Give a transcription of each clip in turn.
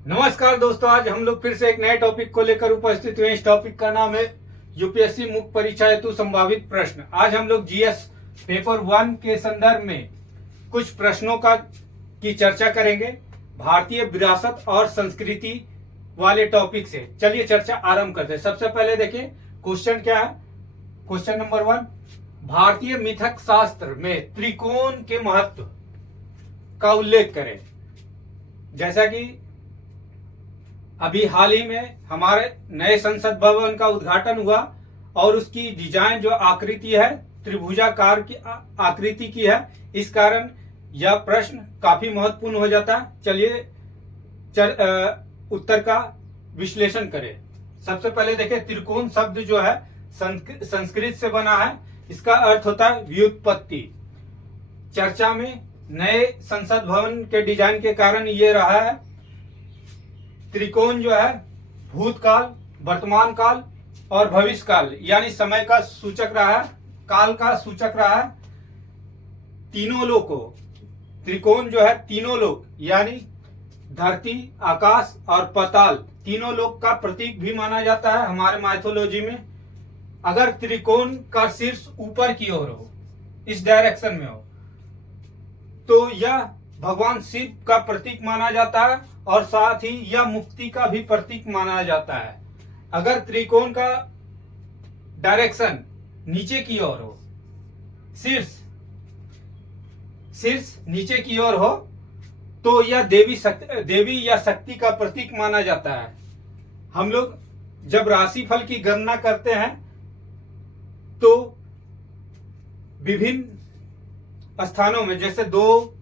नमस्कार दोस्तों, आज हम लोग फिर से एक नए टॉपिक को लेकर उपस्थित हुए। इस टॉपिक का नाम है यूपीएससी मुख्य परीक्षा हेतु संभावित प्रश्न। आज हम लोग जीएस पेपर 1 के संदर्भ में कुछ प्रश्नों की चर्चा करेंगे, भारतीय विरासत और संस्कृति वाले टॉपिक से। चलिए चर्चा आरंभ करते हैं। सबसे पहले देखिए क्वेश्चन क्या है। क्वेश्चन नंबर 1, भारतीय मिथक शास्त्र में त्रिकोण के महत्व का उल्लेख करें। जैसा कि अभी हाल ही में हमारे नए संसद भवन का उद्घाटन हुआ और उसकी डिजाइन जो आकृति है त्रिभुजाकार की आकृति की है, इस कारण यह प्रश्न काफी महत्वपूर्ण हो जाता है। चलिए उत्तर का विश्लेषण करें। सबसे पहले देखें, त्रिकोण शब्द जो है संस्कृत से बना है। इसका अर्थ होता है व्युत्पत्ति। चर्चा में नए संसद भवन के डिजाइन के कारण ये रहा है। त्रिकोण जो है भूतकाल, वर्तमान काल और भविष्य काल यानी समय का सूचक रहा है, काल का सूचक रहा है। तीनों लोकों, त्रिकोण जो है तीनों लोक यानी धरती, आकाश और पाताल, तीनों लोक का प्रतीक भी माना जाता है हमारे माइथोलॉजी में। अगर त्रिकोण का शीर्ष ऊपर की ओर हो, इस डायरेक्शन में हो, तो यह भगवान शिव का प्रतीक माना जाता है और साथ ही यह मुक्ति का भी प्रतीक माना जाता है। अगर त्रिकोण का डायरेक्शन नीचे की ओर हो, शीर्ष नीचे की ओर हो, तो यह देवी या शक्ति का प्रतीक माना जाता है। हम लोग जब राशिफल की गणना करते हैं तो विभिन्न स्थानों में, जैसे 2,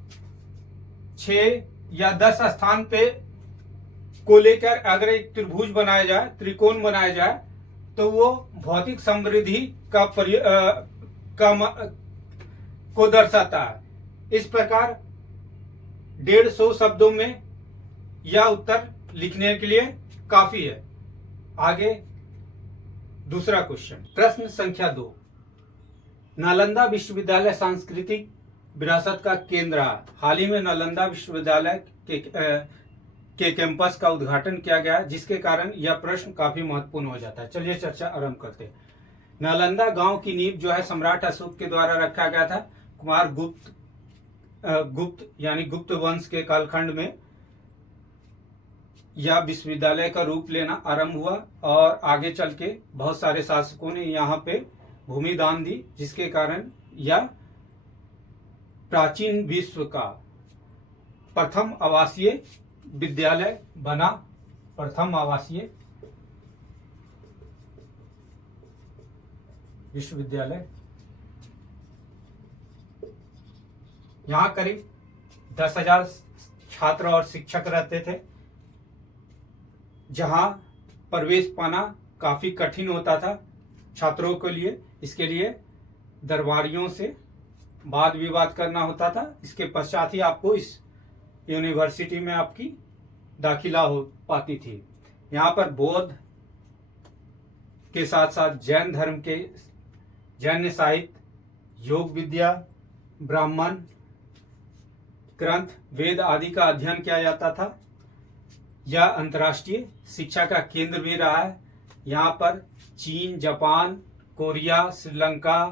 6 या 10 स्थान पे को लेकर अगर एक त्रिभुज बनाया जाए, त्रिकोण बनाया जाए, तो वो भौतिक समृद्धि को दर्शाता है। इस प्रकार 150 शब्दों में यह उत्तर लिखने के लिए काफी है। आगे दूसरा क्वेश्चन, प्रश्न संख्या 2, नालंदा विश्वविद्यालय सांस्कृतिक विरासत का केंद्र है। हाल ही में नालंदा विश्वविद्यालय के कैंपस का उद्घाटन किया गया, जिसके कारण यह प्रश्न काफी महत्वपूर्ण हो जाता है। चलिए चर्चा आरंभ करते हैं। नालंदा गांव की नींव जो है सम्राट अशोक के द्वारा रखा गया था। कुमार गुप्त यानी गुप्त वंश के कालखंड में यह विश्वविद्यालय का रूप लेना आरंभ हुआ और आगे चल के बहुत सारे शासकों ने यहाँ पे भूमि दान दी, जिसके कारण यह प्राचीन विश्व का प्रथम आवासीय विद्यालय बना। प्रथम आवासीय विश्वविद्यालय। यहाँ करीब 10,000 छात्र और शिक्षक रहते थे, जहाँ प्रवेश पाना काफी कठिन होता था छात्रों के लिए। इसके लिए दरबारियों से वाद विवाद करना होता था। इसके पश्चात ही आपको इस यूनिवर्सिटी में आपकी दाखिला हो पाती थी। यहाँ पर बौद्ध के साथ साथ जैन धर्म के जैन साहित्य, योग विद्या, ब्राह्मण ग्रंथ, वेद आदि का अध्ययन किया जाता था। यह अंतर्राष्ट्रीय शिक्षा का केंद्र भी रहा है। यहाँ पर चीन, Japan, Korea, Sri Lanka,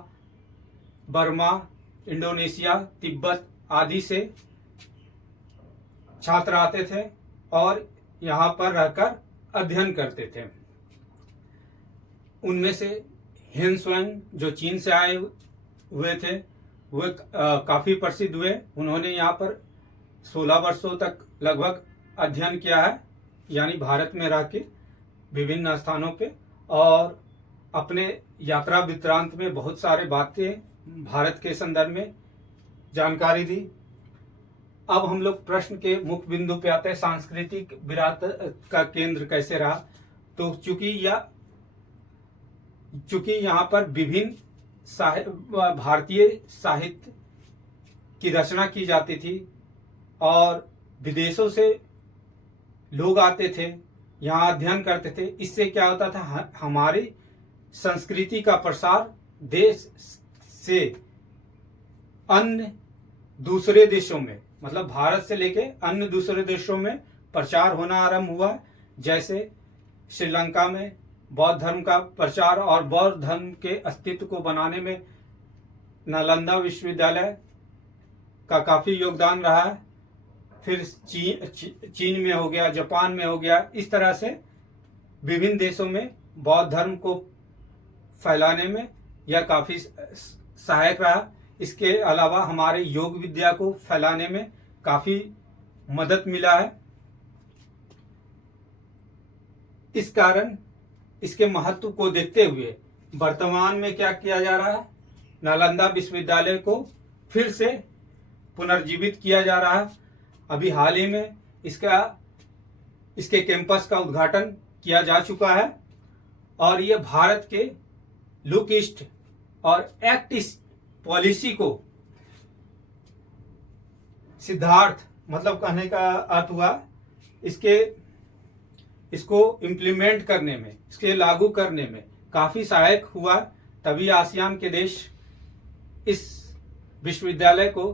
Burma, Indonesia, Tibet आदि से छात्र आते थे और यहाँ पर रहकर अध्ययन करते थे। उनमें से हेन त्सुआंग जो चीन से आए हुए थे, वे काफी प्रसिद्ध हुए। उन्होंने यहाँ पर 16 वर्षों तक लगभग अध्ययन किया है, यानी भारत में रह के विभिन्न स्थानों पे, और अपने यात्रा वृत्तांत में बहुत सारे बातें भारत के संदर्भ में जानकारी दी। अब हम लोग प्रश्न के मुख्य बिंदु पे आते हैं, सांस्कृतिक विरासत का केंद्र कैसे रहा। तो चूंकि यहाँ पर विभिन्न भारतीय साहित्य की रचना की जाती थी और विदेशों से लोग आते थे, यहाँ अध्ययन करते थे। इससे क्या होता था, हमारी संस्कृति का प्रसार देश से अन्य दूसरे देशों में, मतलब भारत से लेके अन्य दूसरे देशों में प्रचार होना आरंभ हुआ। जैसे श्रीलंका में बौद्ध धर्म का प्रचार और बौद्ध धर्म के अस्तित्व को बनाने में नालंदा विश्वविद्यालय का काफी योगदान रहा है। फिर चीन में हो गया, जापान में हो गया, इस तरह से विभिन्न देशों में बौद्ध धर्म को फैलाने में यह काफी सहायक रहा। इसके अलावा हमारे योग विद्या को फैलाने में काफी मदद मिला है। इस कारण इसके महत्व को देखते हुए वर्तमान में क्या किया जा रहा है, नालंदा विश्वविद्यालय को फिर से पुनर्जीवित किया जा रहा है। अभी हाल ही में इसके कैंपस का उद्घाटन किया जा चुका है और ये भारत के लुक ईस्ट और एक्ट ईस्ट पॉलिसी को सिद्धार्थ मतलब कहने का अर्थ हुआ इसको इम्प्लीमेंट करने में, इसके लागू करने में काफी सहायक हुआ। तभी आसियान के देश इस विश्वविद्यालय को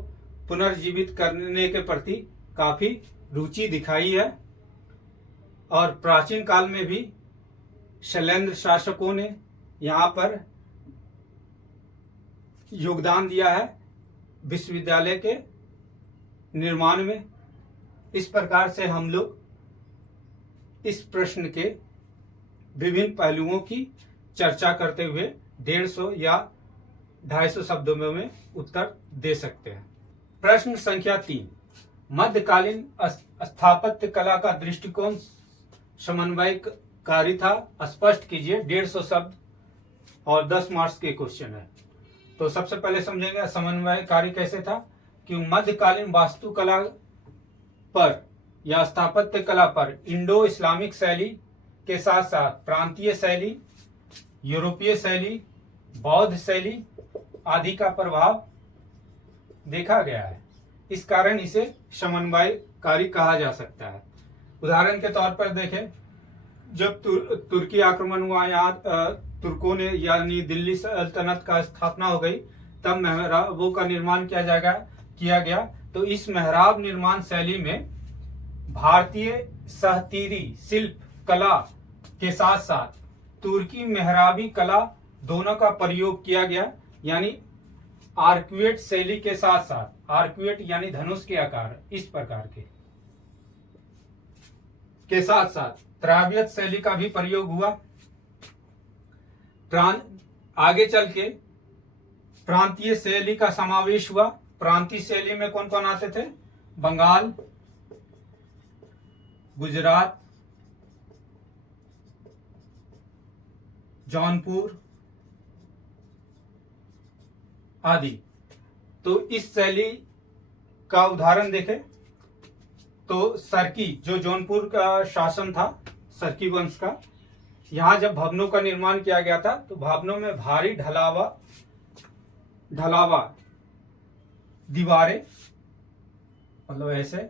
पुनर्जीवित करने के प्रति काफी रुचि दिखाई है। और प्राचीन काल में भी शैलेंद्र शासकों ने यहाँ पर योगदान दिया है विश्वविद्यालय के निर्माण में। इस प्रकार से हम लोग इस प्रश्न के विभिन्न पहलुओं की चर्चा करते हुए 150 या 250 शब्दों में उत्तर दे सकते हैं। प्रश्न संख्या 3, मध्यकालीन स्थापत्य कला का दृष्टिकोण समन्वयकारी था, स्पष्ट कीजिए। 150 शब्द और 10 मार्क्स के क्वेश्चन है। तो सबसे पहले समझेंगे समन्वयकारी कैसे था कि मध्यकालीन वास्तुकला पर या स्थापत्य कला पर इंडो इस्लामिक शैली के साथ साथ प्रांतीय शैली, यूरोपीय शैली, बौद्ध शैली आदि का प्रभाव देखा गया है। इस कारण इसे समन्वयकारी कहा जा सकता है। उदाहरण के तौर पर देखें, जब तुर्की आक्रमण हुआ, यहाँ तुर्कों ने यानी दिल्ली सल्तनत का स्थापना हो गई, तब मेहराबों का निर्माण किया गया। तो इस मेहराब निर्माण शैली में भारतीय सहतीरी शिल्प कला के साथ साथ तुर्की मेहराबी कला दोनों का प्रयोग किया गया। यानी आर्क्वेट शैली के साथ साथ, आर्क्वेट यानी धनुष के आकार इस प्रकार के साथ साथ त्राव्यत शैली का भी प्रयोग हुआ। आगे चल के प्रांतीय शैली का समावेश हुआ। प्रांतीय शैली में कौन कौन आते थे? बंगाल, गुजरात, जौनपुर आदि। तो इस शैली का उदाहरण देखें तो सरकी, जो जौनपुर का शासन था, सरकी वंश का, यहाँ जब भवनों का निर्माण किया गया था तो भवनों में भारी ढलावा दीवारें, मतलब ऐसे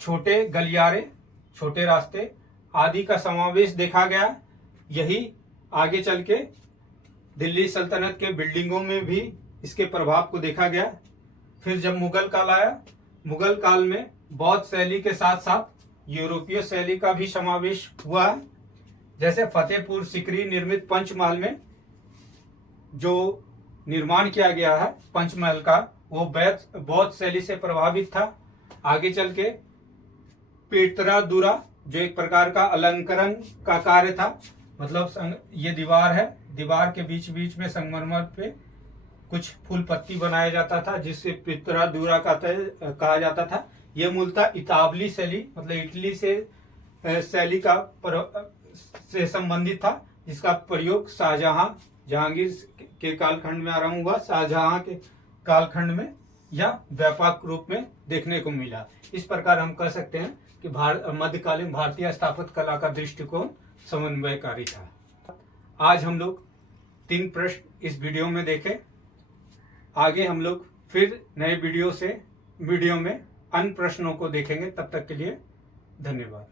छोटे गलियारे, छोटे रास्ते आदि का समावेश देखा गया। यही आगे चल के दिल्ली सल्तनत के बिल्डिंगों में भी इसके प्रभाव को देखा गया। फिर जब मुगल काल आया, मुगल काल में बौद्ध शैली के साथ साथ यूरोपीय शैली का भी समावेश हुआ है। जैसे फतेहपुर सिकरी निर्मित पंचमहल में जो निर्माण किया गया है पंचमहल का, वो बौद्ध शैली से प्रभावित था। आगे चल के पीतरादुरा, जो एक प्रकार का अलंकरण का कार्य था, मतलब ये दीवार है, दीवार के बीच बीच में संगमरमर पे कुछ फूल पत्ती बनाया जाता था, जिससे पीतरादुरा कहा जाता था। यह मूलतः इतावली शैली, मतलब इटली से शैली से संबंधित था, जिसका प्रयोग जहांगीर के कालखंड में आरंभ हुआ, शाहजहां के कालखंड में या व्यापक रूप में देखने को मिला। इस प्रकार हम कह सकते हैं कि मध्यकालीन भारतीय स्थापत्य कला का दृष्टिकोण समन्वयकारी था। आज हम लोग 3 प्रश्न इस वीडियो में देखे। आगे हम लोग फिर नए वीडियो में अन्य प्रश्नों को देखेंगे। तब तक के लिए धन्यवाद।